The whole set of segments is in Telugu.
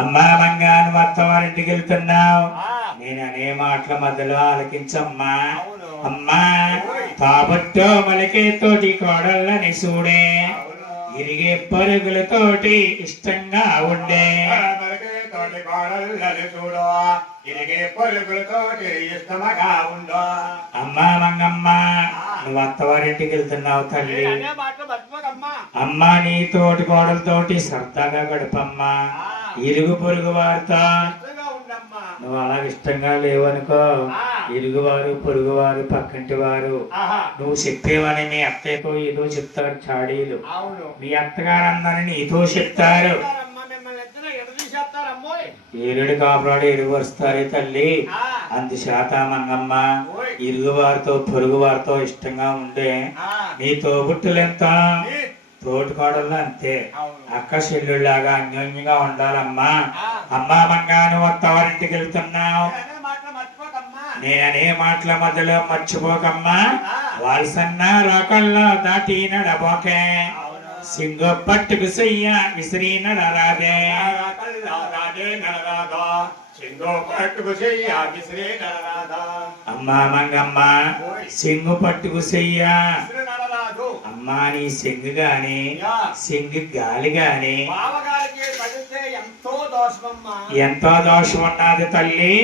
అమ్మా మంగాను అత్తవారింటికి వెళ్తున్నావు. నేను అనే మాటల మధ్యలో ఆలకించమ్మా. అమ్మా తాబట్టో మలికే తోటి కోడళ్ళని చూడే, ఇరిగే పరుగులతోటి ఇష్టంగా ఉండే. అమ్మా మంగమ్మ నువ్వు అత్తవారింటికి వెళ్తున్నావు తల్లి. అమ్మా నీ తోటి కోడలతోటి సరదాగా గడపమ్మా. ఇరుగు పొరుగు వారితో నువ్వు అలా ఇష్టంగా లేవనుకో, ఇరుగువారు పొరుగువారు పక్కంటి వారు నువ్వు చెప్పేవని మీ అత్తయ్యతో ఏదో చెప్తారు చాడీలు. మీ అత్తగారు అందరిని నీతో చెప్తారు. ఏరుడు కాపురాడు ఎరువరుస్తారే తల్లి. అందుచేత మంగమ్మ ఇరుగు వారితో పొరుగు వారితో ఇష్టంగా ఉండే. నీ తోబుట్టులెంత తోటికోడలు అంతే. అక్క చెల్లుళ్ళలాగా అన్యోన్యంగా ఉండాలమ్మా. అమ్మా మంగా నువ్వు అత్తవారింటికి వెళ్తున్నావు. నేననే మాటల మధ్యలో మర్చిపోకమ్మా. వాల్సన్నా రోకల్లో దాటి నడబోకే, సింగో పట్టుకు చెయ్య విసిరి నడరాదే. అమ్మా మంగమ్మ సింగు పట్టుకు చెయ్య. అమ్మా నీ సింగు గాని సింగు గాలి గాని ఎంతో దోషం ఉన్నది తల్లి.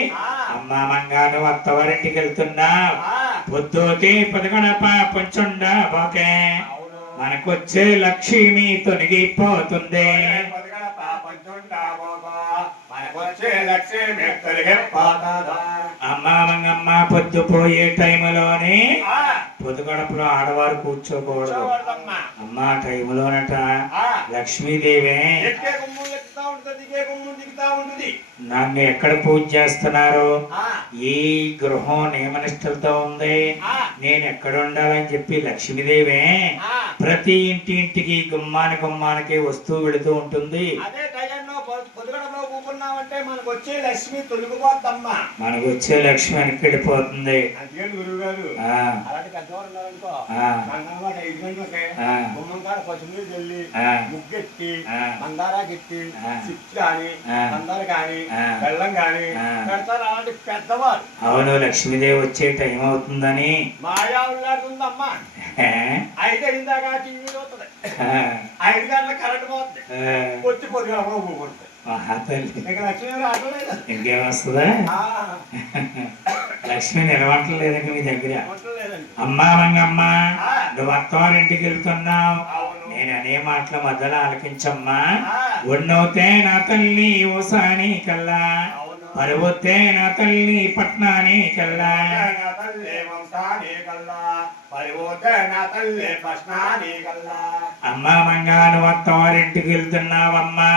అమ్మా మంగాను అత్తవారింటికి వెళ్తున్నా. పొద్దుకి పొదగడప పొంచుండ పోకే, మనకొచ్చే లక్ష్మి తొలగిపోతుంది. అమ్మా మంగమ్మ పొద్దుపోయే టైంలోనే పొద్దుగడపలో ఆడవారు కూర్చోకూడదు. అమ్మా టైంలోనట లక్ష్మీదేవి నన్ను ఎక్కడ పూజ చేస్తున్నారు, ఈ గృహం నియమనిష్టలతో ఉంది, నేను ఎక్కడ ఉండాలని చెప్పి లక్ష్మీదేవి ప్రతి ఇంటికి గుమ్మానికి వస్తూ వెళుతూ ఉంటుంది. మనకు వచ్చే లక్ష్మి తొలగిపోద్దమ్మా. మనకు వచ్చే లక్ష్మి వెనక్కి వెళ్ళిపోతుంది. ముగ్గెట్టి మందారా గిట్టి చిచ్చు కాని మందారు కాని బెల్లం కాని పెడతారు అలాంటి పెద్దవారు. అవును లక్ష్మీదేవి వచ్చే టైం అవుతుందని మాయా ఉల్లాడుతుందమ్మా. 5 అయిందాకా టీవీ అవుతుంది, 5 గంటల కరెంట్ పోతుంది, పొద్దు పొద్దుగా ఊగుతుంది. ఇంకేమొస్తుందా లక్ష్మి నిలవట్లేదు మీ దగ్గర. అమ్మా మంగమ్మ నువ్వు అత్తవారింటికి వెళ్తున్నావు. నేను అనే మాటల మధ్యలో ఆలకించమ్మా. ఒన్నవుతే నా తల్లి ఓసాని కల్లా, పరువొత్తే నా తల్లి పట్నాని కల్లా. అమ్మా మంగా నువ్వు అత్తవారింటికి వెళ్తున్నావమ్మా.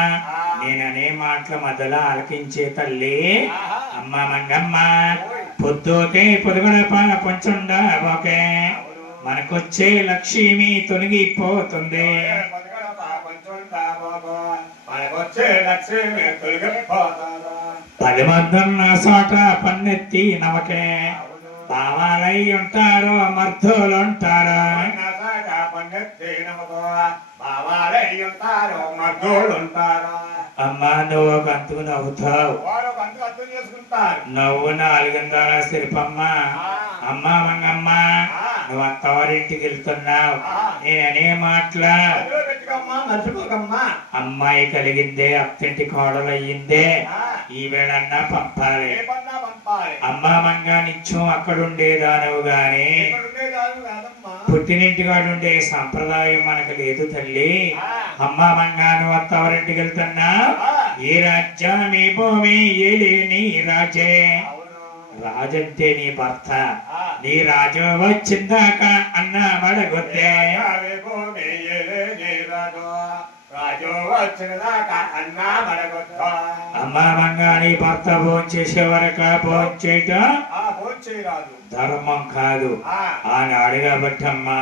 నేననే మాటల మధ్యలో ఆలకించే తల్లి. అమ్మా మంగమ్మ పొద్దుకే పొదుగుడప పొంచుండ ఓకే, మనకొచ్చే లక్ష్మి తొలగిపోతుంది. పది మందున్న చోట పన్నెత్తి నవకే, బావాలై ఉంటారో మర్దులు ఉంటారో. అమ్మా నువ్వు ఒక అంతుకు నవ్వుతావు, నవ్వు 4 గంటల సిరిపమ్మ. అమ్మా మంగమ్మ నువ్వు అత్తవారింటికి వెళ్తున్నావు. నేననే మాటలా అమ్మాయి కలిగిందే అత్తింటి కోడలు అయ్యిందే, ఈవేళన్నా పంపాలి. అమ్మా మంగా నిత్యం అక్కడుండేదానవు గాని పుట్టినింటికాడుండే సంప్రదాయం మనకు లేదు తల్లి. అమ్మా మంగా నువ్వు అత్తవారింటికి వెళ్తున్నా. ఏ రాజ్యం మీ భూమి ఏలేని రాజే, రాజంటే నీ భర్త, నీ రాజు వచ్చిందాక అన్న మడగొద్దే. అమ్మా మంగా నీ భర్త భోంచేసే వరకు భోంచేయటం చేయరాదు. ధర్మం కాదు. ఆనాడు కాబట్టి అమ్మా,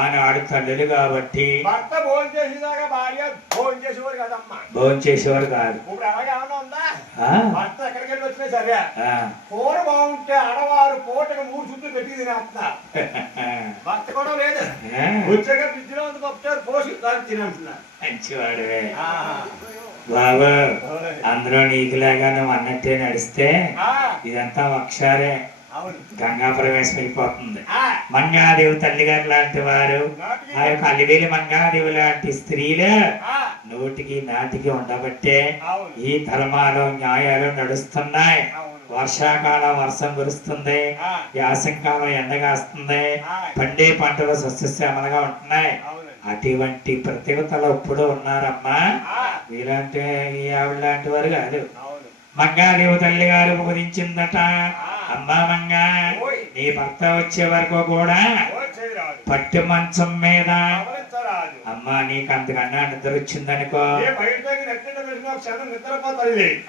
ఆనాడు తల్లులు కాబట్టి భర్త భోజనం చేసేదాకా భార్య భోజనం చేసేవారు కదమ్మా. భోజనం చేసేవారు కాదు. ఇప్పుడు అలాగే ఏమన్నా ఉందా? ఆ? భర్త ఎక్కడికి వెళ్ళి వచ్చినా సరే ఆ. కూర బాగుంటే ఆడవారు పూటకు 3 చుట్లు పెట్టి తినేస్తున్నారు. భర్త కూడా లేదు. వచ్చాక ఫ్రిడ్జ్లో ఉంది పప్పుచారు పోసి దాన్ని తినేస్తున్నారు. మంచివాడువే బాబు. అందులో నీకులాగా నువ్వు అన్నట్టే నడిస్తే ఇదంతా ఒకసారే గంగా ప్రవేశం అయిపోతుంది. మంగాదేవి తల్లిగారు లాంటి వారు, ఆ యొక్క అలివేలి మంగాదేవి లాంటి స్త్రీలు నోటికి నాటికి ఉండబట్టే ఈ ధర్మాలు న్యాయాలు నడుస్తున్నాయి. వర్షాకాలం వర్షం కురుస్తుంది, యాసంకాలం ఎండగాస్తుంది, పండే పంటలు సస్యశ్యామలుగా ఉంటున్నాయి. అటువంటి ప్రత్యేకతలు ఇప్పుడు ఉన్నారమ్మా. వీలాంటి ఆవిడ లాంటి వారు కాదు. మంగాదేవి తల్లి గారు బోధించిందట, అమ్మా మంగా నీ భర్త వచ్చే వరకు కూడా పట్టు మంచం మీద అమ్మా నీకు అంతకన్నా నిద్ర వచ్చిందనుకో,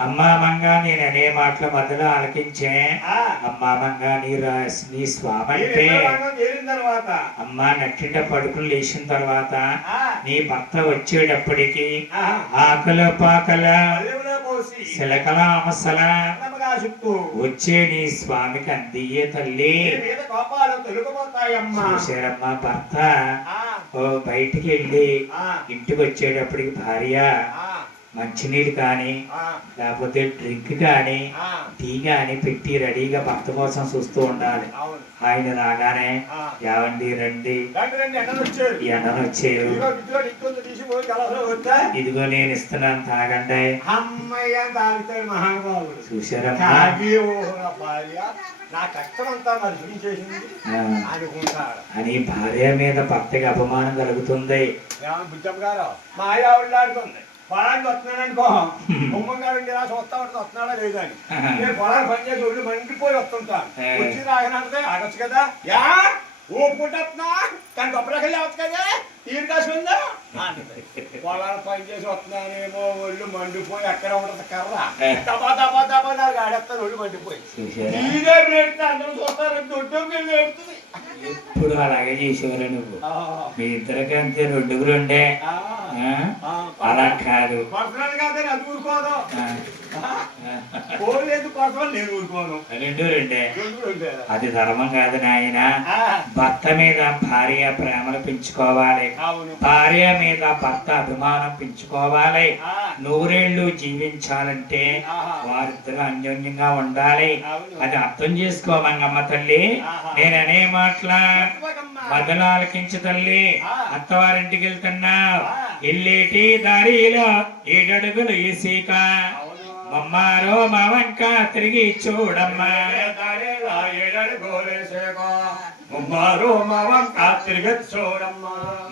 అమ్మా మంగా నేను అనే మాటల మధ్యలో ఆలకించే, అమ్మా మంగా నీ స్వామి అంటే అమ్మా నట్టింట పడుకులు లేచిన తర్వాత నీ భర్త వచ్చేటప్పటికి ఆకల పాకల శిలకల అమసల వచ్చే నీ స్వామికి అందియే తల్లి. చూసారమ్మా భర్త బయటికి వెళ్ళి ఇంటికి వచ్చేటప్పటికి భార్య మంచినీళ్ళు కానీ లేకపోతే డ్రింక్ కానీ టీ కానీ పెట్టి రెడీగా భర్త కోసం చూస్తూ ఉండాలి. ఆయన రాగానే యావండి రండి ఎండను వచ్చారు, ఇదిగో నేను ఇస్తున్నాను తాగండి. చూసారమ్మా అని భార్య మీద భర్తకి అపమానం కలుగుతుంది. పొలానికి వస్తున్నాడు అనుకో, బొమ్మగాడు ఇలా చూస్తా ఉంటే వస్తున్నాడా లేదా అని. నేను పొలానికి పని చేసి ఒళ్ళు మండిపోయి వస్తుంటాను. వచ్చి రాగనంటే ఆగొచ్చు కదా, యా ఊపుకుంటున్నా కానీ గొప్పలకెళ్ళి అవచ్చు కదా తీరు కాసి ఉందా. పొలానికి పని చేసి వస్తున్నానేమో ఒళ్ళు మండిపోయి ఎక్కడ ఉంటుంది కర్ర దబా దబా దబా నాకు ఆడేస్తాను ఒళ్ళు మండిపోయి. ఇదే పెడితే అందరూ చూస్తారు, దొడ్డుకి వెళ్ళి పెడుతుంది. ఎప్పుడు అలాగే చేసేవారు నువ్వు. మీ ఇద్దరికి అంతే రెండుగురు ఉండే, అలా కాదు. రెండు రెండే, అది ధర్మం కాదు నాయన. భర్త మీద భార్య ప్రేమను పెంచుకోవాలి, భార్య మీద భర్త అభిమానం పెంచుకోవాలి. నూరేళ్లు జీవించాలంటే వారిద్దరు అన్యోన్యంగా ఉండాలి. అది అర్థం చేసుకోమంగమ్మ తల్లి. నేననే మాటల మొదలు ఆలకించు తల్లి. అత్తవారింటికి వెళ్తున్నావు, వెళ్ళేటి దారిలో 7 అడుగులు ఈసీక మమ్మారో మావంక తిరిగి చూడమ్మా.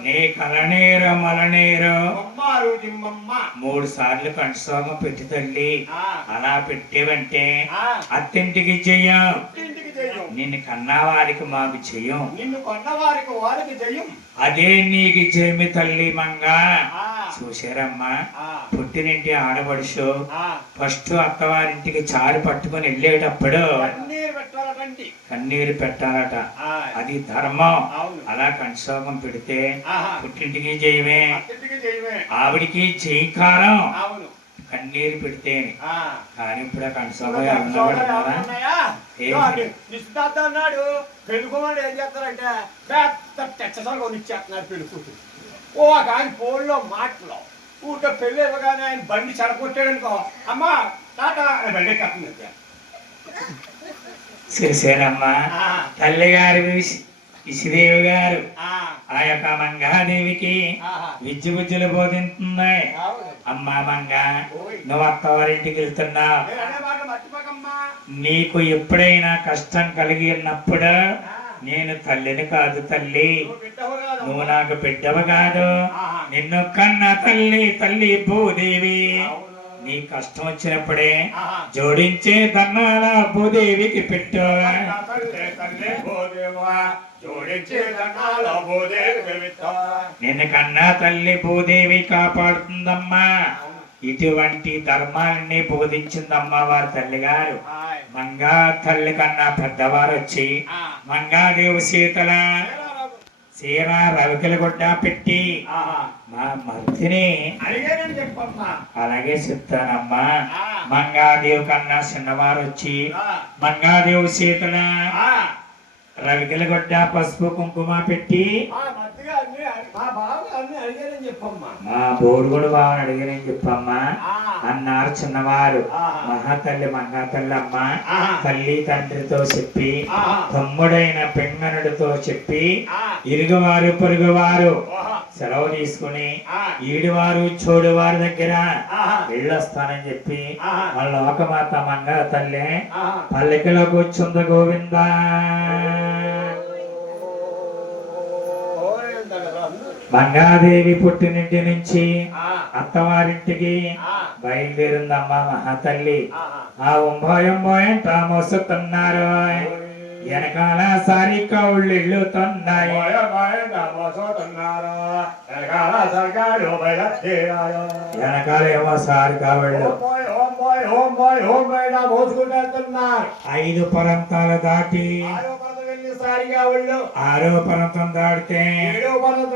నీ కలనీరు మలనీరు 3 సార్లు కంఠసోమం పెట్టి తల్లి. అలా పెట్టేవంటే అత్తింటికి చెయ్యం, నిన్ను కన్నవారికి మాకు చెయ్యం, నిన్ను కొన్నవారికి వారికి చెయ్యం, అదే నీకు చెమి తల్లి మంగా. చూసారమ్మా, పుట్టినింటి ఆడపడుచు ఫస్ట్ అత్తవారింటికి చారు పట్టుకుని వెళ్ళేటప్పుడు కన్నీరు పెట్టాలట. అది ధర్మం. అలా కంఠసోమం పెడితే పుట్టింటికి జయమే, ఆవిడికి జయకారం. కన్నీరు పెడితే కానీ ఇప్పుడు కంఠసోమం అన్నాడు. పెళ్ళికోమని ఏం చేస్తారంటే పెద్ద టెక్ససాలు కొనిచ్చేస్తున్నారు పెళ్లి కూతురు. ఓ కానీ ఫోన్లో మాటలో ఊరికే పెళ్ళి ఇవ్వగానే ఆయన బండి చెడగొట్టాడు అనుకో, అమ్మా టాటా అని బండి కట్టింది. చూసారమ్మా, తల్లి గారు విశ్వదేవి గారు ఆ యొక్క మంగాదేవికి విద్య బుద్ధులు బోధిస్తుంది. అమ్మా మంగా, నువ్వు అత్తవారింటికి వెళ్తున్నావు, నీకు ఎప్పుడైనా కష్టం కలిగినప్పుడు నేను తల్లిని కాదు తల్లి, నువ్వు నాకు బిడ్డవు కాదు, నిన్ను కన్న తల్లి తల్లి భూదేవి. నీ కష్టం వచ్చినప్పుడే జోడించే దన్నాల భూదేవికి పెట్టు. నిన్ను కన్నా తల్లి భూదేవి కాపాడుతుందమ్మా. ఇటువంటి ధర్మాన్ని బోధించింది అమ్మవారి తల్లి గారు. మంగా తల్లి కన్నా పెద్దవారు వచ్చి మంగాదేవి సీతల చీర రవికల గుడ్డ పెట్టి మా మర్తిని అడిగానని చెప్పమ్మా. అలాగే చెప్తానమ్మా. మంగాదేవి కన్నా చిన్నవారు వచ్చి మంగాదేవి సీతల రవికల గుడ్డ పసుపు కుంకుమ పెట్టి మా బోడుగుడు బావని అడిగానని చెప్పమ్మా అన్నారు చిన్నవారు. మహాతల్లి మంగాతల్లి అమ్మ తల్లి తండ్రితో చెప్పి తమ్ముడైన పెంగనుడితో చెప్పి ఇరుగువారు పొరుగువారు సెలవు తీసుకుని ఈడివారు చోడువారి దగ్గర వెళ్ళొస్తానని చెప్పి వాళ్ళ లోకమాత మంగా తల్లి పల్లెకిలో కూర్చుంది గోవిందా. మంగాదేవి పుట్టినింటి నుంచి అత్తవారింటికి బయలుదేరిందమ్మ మహాతల్లి. ఆ ఉంబోయంబోయంట మోసుతున్నారు, వెనకాల సారి కౌళ్ళు ఇళ్ళుతున్నాయి. వెనకాల ఏమో సారి కాళ్ళు 5 పరంతాలు దాటి 6వ పర్వతం దాటితే